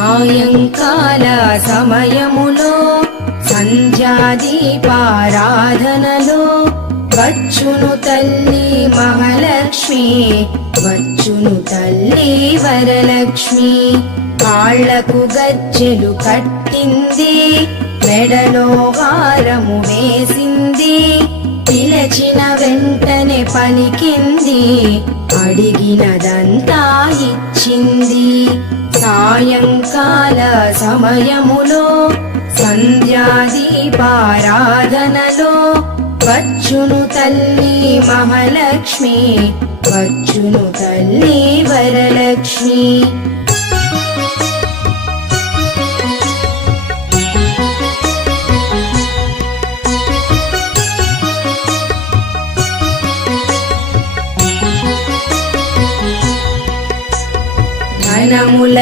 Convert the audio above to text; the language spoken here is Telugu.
సాయంకాల సమయములో సంధ్యాదీపారాధనలో వచ్చును తల్లి మహాలక్ష్మి, వచ్చును తల్లి వరలక్ష్మి. కాళ్లకు గజ్జెలు కట్టింది, మెడలో హారము వేసింది, పిలచిన వెంటనే పలికింది, అడిగినదంతా ఇచ్చింది. సాయంకాల సమయములో సంధ్యాదీపారాధనలో వచ్చును తల్లి మహాలక్ష్మి, వచ్చును తల్లి వరలక్ష్మి. ధనముల